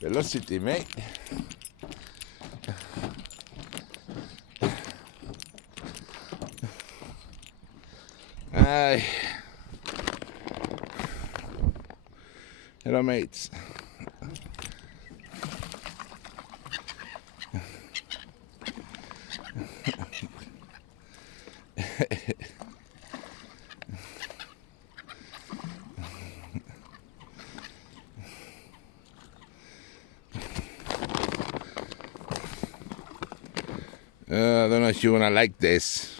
Velocity, mate. Aye. Hello, mates. I don't know if you wanna like this.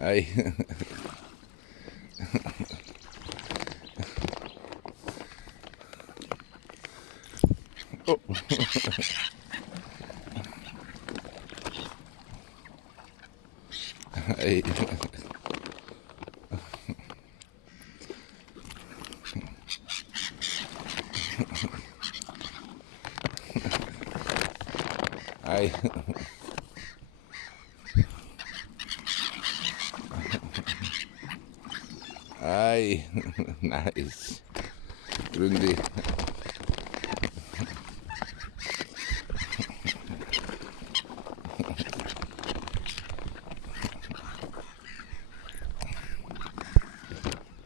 Aye. Oh. Aye. Aye. Aye. Nice. Grundy.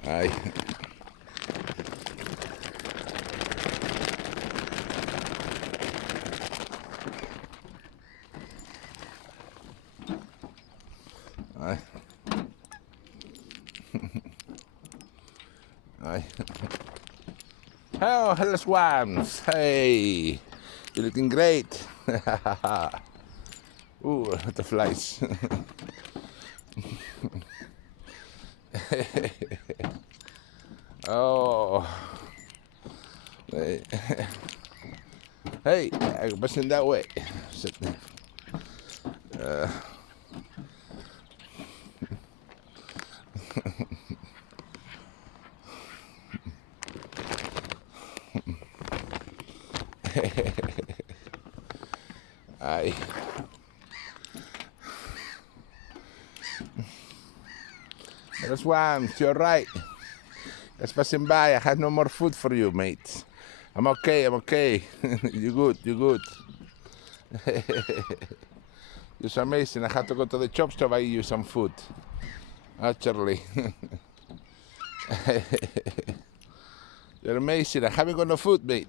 Aye. Aye. Aye. Oh, hello swans. Hey, you're looking great. Ooh, the flies. Oh. Hey, I'm passing that way. Aye. Hello swans, you're right. Just passing by, I had no more food for you, mate. I'm okay, I'm okay. You good, you good. You're amazing. I had to go to the shops to buy you some food. Actually. You're amazing. I haven't got no food, mate.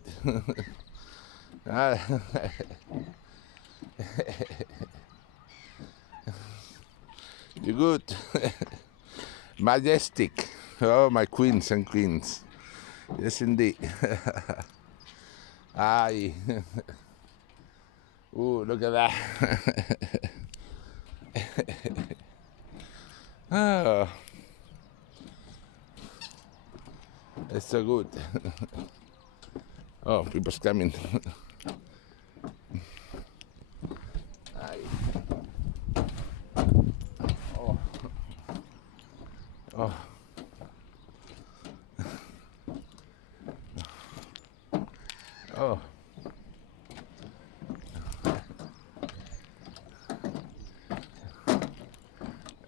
You good? Majestic. Oh, my queens and queens. Yes, indeed. Aye. Ooh, look at that. Oh. It's so good. Oh, people's coming. Aye. Oh. Oh. Oh.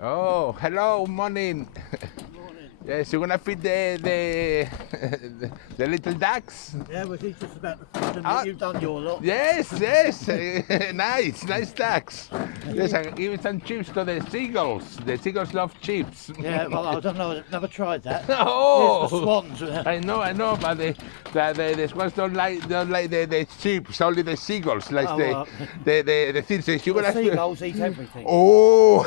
Oh, hello, morning. Yes, you're gonna feed the little ducks? Yeah, we're just about to feed them. You've done your lot. Yes, yes. nice ducks. Yes, I give it some chips to the seagulls. The seagulls love chips. Yeah, well, I don't know. I've never tried that. Oh, Here's the swans. I know, but the swans don't like the chips. Only the seagulls like the things. You're The gonna seagulls eat everything. Oh,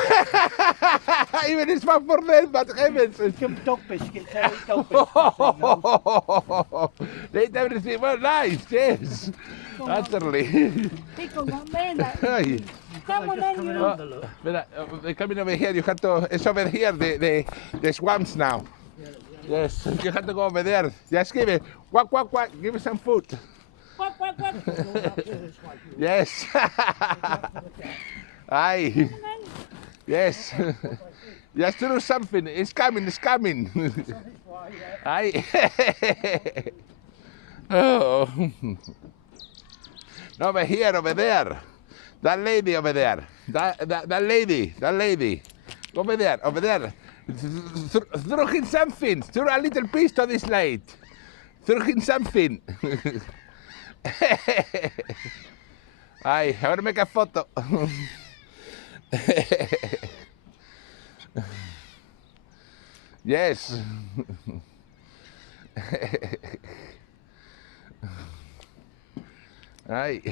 even it's fun for them, but heavens. Give them dog biscuits. They eat dog biscuits. They eat everything. Well, nice, yes. Utterly. Pico, ven. Ay. Come on, then you. They're coming over here. You have to. It's over here. The swamps now. Yes, you have to go over there. Just give it. Quack, quack, quack. Give me some food. Quack, quack, quack. Yes. Aye. Yes. Just do something. It's coming. It's coming. Aye. Oh. No, over here, over there. That lady over there. That lady. That lady. Over there. Over there. Throw in something. Throw a little piece to this light. Throw in something. Ay, I want to make a photo. Yes. Ay.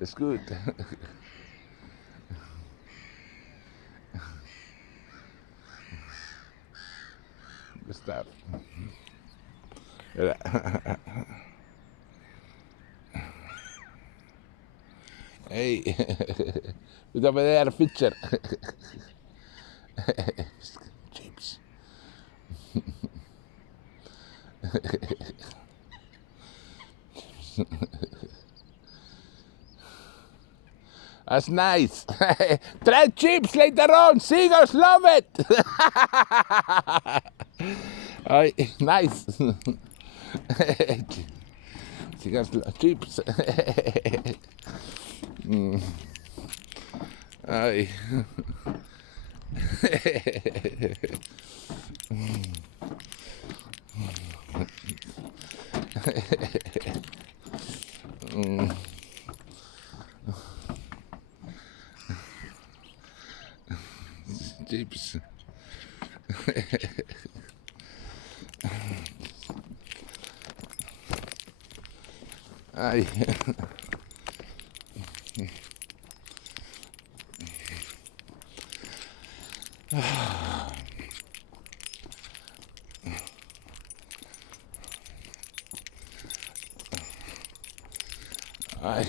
It's good. Good stuff. Hey, who's over there, picture? Chips. That's nice. Try chips later on. Seagulls love it. Ay, nice. Seagulls love chips. Ay. Chips. Ay. Ay.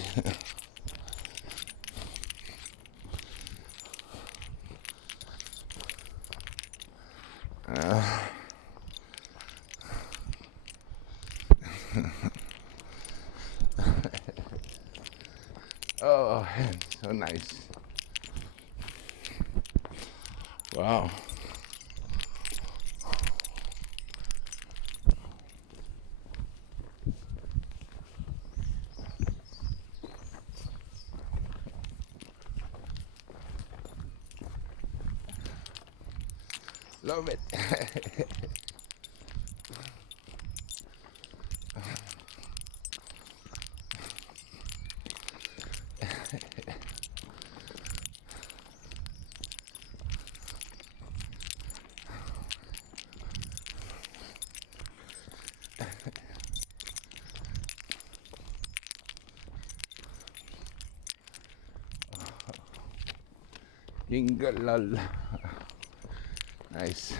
Oh, so nice. Wow. Love it. Jingle lol. Nice.